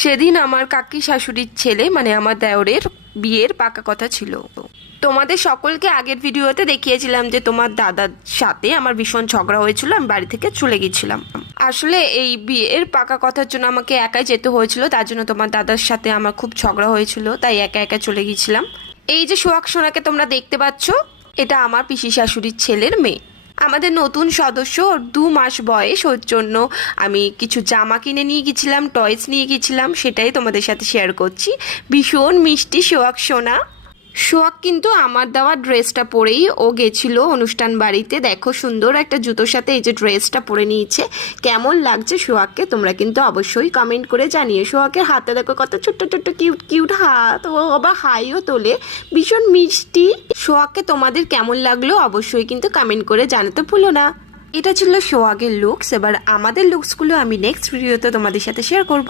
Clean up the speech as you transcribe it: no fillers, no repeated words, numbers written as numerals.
সেদিন আমার কাকি শাশুড়ির ছেলে মানে আমার দেওরের বিয়ের পাকা কথা ছিল। তোমাদের সকলকে আগের ভিডিওতে দেখিয়েছিলাম যে তোমার দাদার সাথে আমার ভীষণ ঝগড়া হয়েছিল, আমি বাড়ি থেকে চলে গেছিলাম। আসলে এই বিয়ের পাকা কথার জন্য আমাকে একাই যেতে হয়েছিল, তার জন্য তোমার দাদার সাথে আমার খুব ঝগড়া হয়েছিল, তাই একা একা চলে গেছিলাম। এই যে সোহাগ সোনাকে তোমরা দেখতে পাচ্ছ, এটা আমার পিসি শাশুড়ির ছেলের মেয়ে। আমাদের নতুন সদস্য, ওর 2 মাস বয়স, ওর জন্য আমি কিছু জামা কিনে নিয়ে গেছিলাম, টয়েস নিয়ে গেছিলাম, সেটাই তোমাদের সাথে শেয়ার করছি। ভীষণ মিষ্টি সোহাগ সোনা। সোহাগ কিন্তু আমার দেওয়া ড্রেসটা পরেই ও গেছিল অনুষ্ঠান বাড়িতে। দেখো সুন্দর একটা জুতোর সাথে এই যে ড্রেসটা পরে নিয়েছে। কেমন লাগছে সোহাগকে তোমরা কিন্তু অবশ্যই কমেন্ট করে জানিয়ে। সোহাগের হাতে দেখো কত ছোট্ট ছোট্ট কিউট কিউট হাত, ও আবার হাইও তোলে, ভীষণ মিষ্টি। সোহাগকে তোমাদের কেমন লাগলো অবশ্যই কিন্তু কমেন্ট করে জানাতে ভুলো না। এটা ছিল সোহাগের লুকস। এবার আমাদের লুকসগুলো আমি নেক্সট ভিডিওতে তোমাদের সাথে শেয়ার করব।